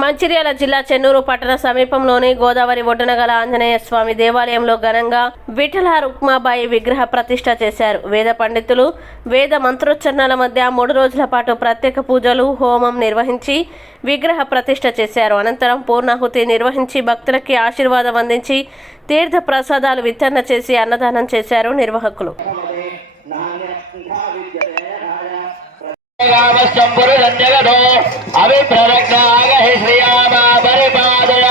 మంచిర్యాల జిల్లా చెన్నూరు పట్టణ సమీపంలోని గోదావరి ఒడ్డున గల ఆంజనేయ స్వామి దేవాలయంలో ఘనంగా విఠల రుక్మాబాయి విగ్రహ ప్రతిష్ఠ చేశారు. వేద పండితులు వేద మంత్రోచ్చరణల మధ్య 3 రోజుల పాటు ప్రత్యేక పూజలు, హోమం నిర్వహించి విగ్రహ ప్రతిష్ఠ చేశారు. అనంతరం పూర్ణాహుతి నిర్వహించి భక్తులకి ఆశీర్వాదం అందించి తీర్థ ప్రసాదాలు వితరణ చేసి అన్నదానం చేశారు నిర్వాహకులు. రామశంభురు సంజగదో అవిప్రరగ్నాగహి శ్రీరామ పరిపాదయ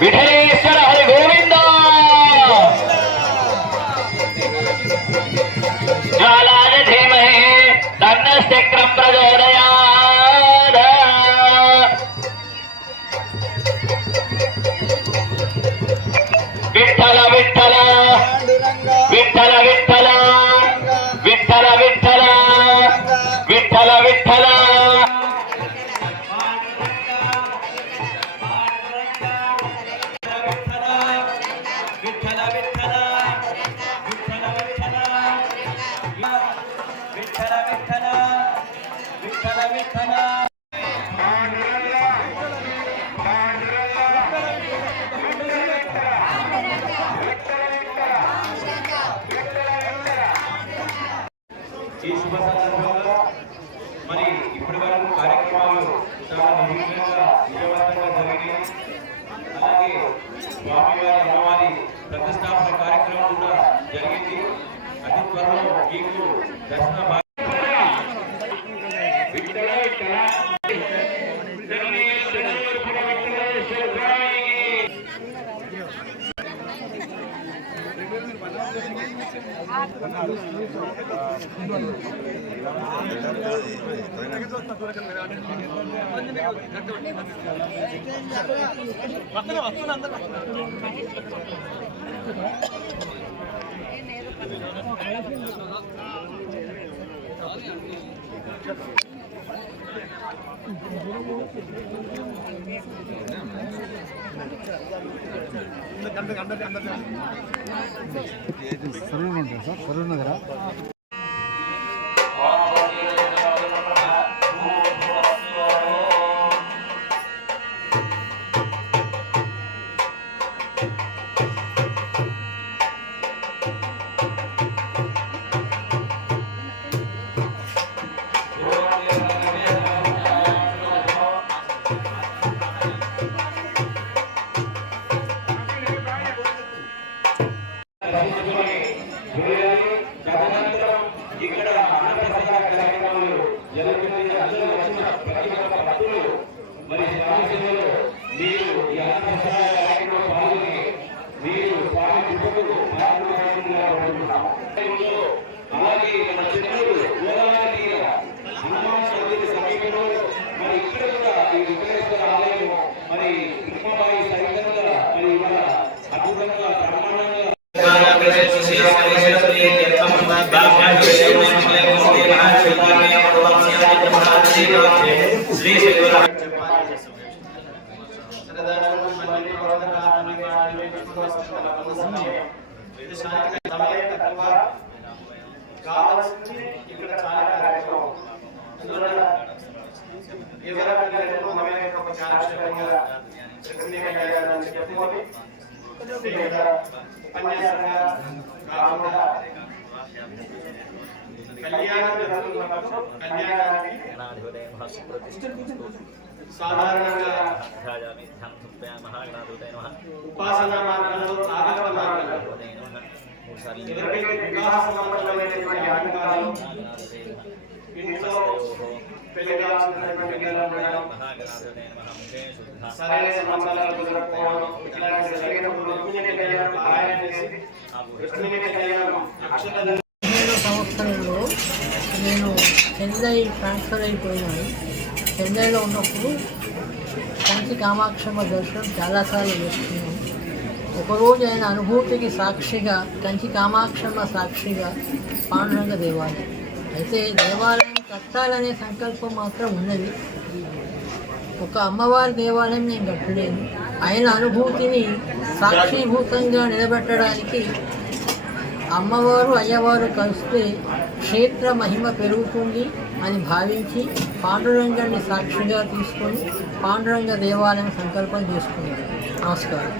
విఠలేశ్వర హరి గోవింద జ్వాలాయ ధీమహి తన్నశ్చక్రం ప్రచోదయాత్ విఠల విఠల విఠల విఠల విఠల విఠల విఠల విఠల ఈ శుభ సందర్భంగా మరి ఇప్పటి వరకు కార్యక్రమాలు చాలా నిర్విఘ్నంగా విజయవంతంగా జరిగినాయి. అలాగే స్వామివారి అమ్మవారి ప్రతిష్టాపన కార్యక్రమం కూడా జరిగింది. అతి త్వరలో మీకు దర్శన ఇక్కడ అన్నప్రసాద కార్యక్రమాలు జరుగుతుంది. అందరూ వచ్చిన ప్రతి ఒక్క భక్తులు మరి స్వామి సేవలో మీరు ఈ అన్నప్రసాద కార్యక్రమం పాల్గొని మీరు స్వామి కృపకు పాల్గొనాలని కోరుకుంటున్నాం. అలాగే మన చెన్నూరు గోదావరి తీర హనుమాన్ మందిర సమీపంలో మరి ఇక్కడ కూడా ఈ విఘ్నేశ్వర ఆలయం మరి రుక్మాబాయి సైతంగా మరి ఇవాళ అద్భుతంగా బ్రహ్మాండంగా కావాల్సింది ఇక్కడ చాలా కార్యక్రమం చెప్పుకొని ఉపన్యాసంగా కాకుండా సాధారణంగా ఉపాసన మార్గంలో ఆగమ మార్గంలో ఎవరికైతే వివాహ సంబంధమైనటువంటి ఆటంకాలు ఇంట్లో పెళ్లిగా సరైన సంబంధాలు కుదరకపోవడం ఇట్లాంటి జరిగినప్పుడు పారాయణ చేసి సంవత్సరంలో నేను చెన్నై ట్రాన్స్ఫర్ అయిపోయినాను. చెన్నైలో ఉన్నప్పుడు కంచి కామాక్షమ్మ దర్శనం చాలాసార్లు చేసుకున్నాను. ఒకరోజు ఆయన అనుభూతికి సాక్షిగా కంచి కామాక్షమ్మ సాక్షిగా పాండురంగ దేవాలయం అయితే దేవాలయం కట్టాలనే సంకల్పం మాత్రం ఉన్నది. ఒక అమ్మవారి దేవాలయం నేను కట్టలేను. ఆయన అనుభూతిని సాక్షిభూతంగా నిలబెట్టడానికి అమ్మవారు అయ్యవారు కలిస్తే క్షేత్ర మహిమ పెరుగుతుంది అని భావించి పాండురంగాన్ని సాక్షిగా తీసుకొని పాండురంగ దేవాలయం సంకల్పం చేసుకున్నాను. నమస్కారం.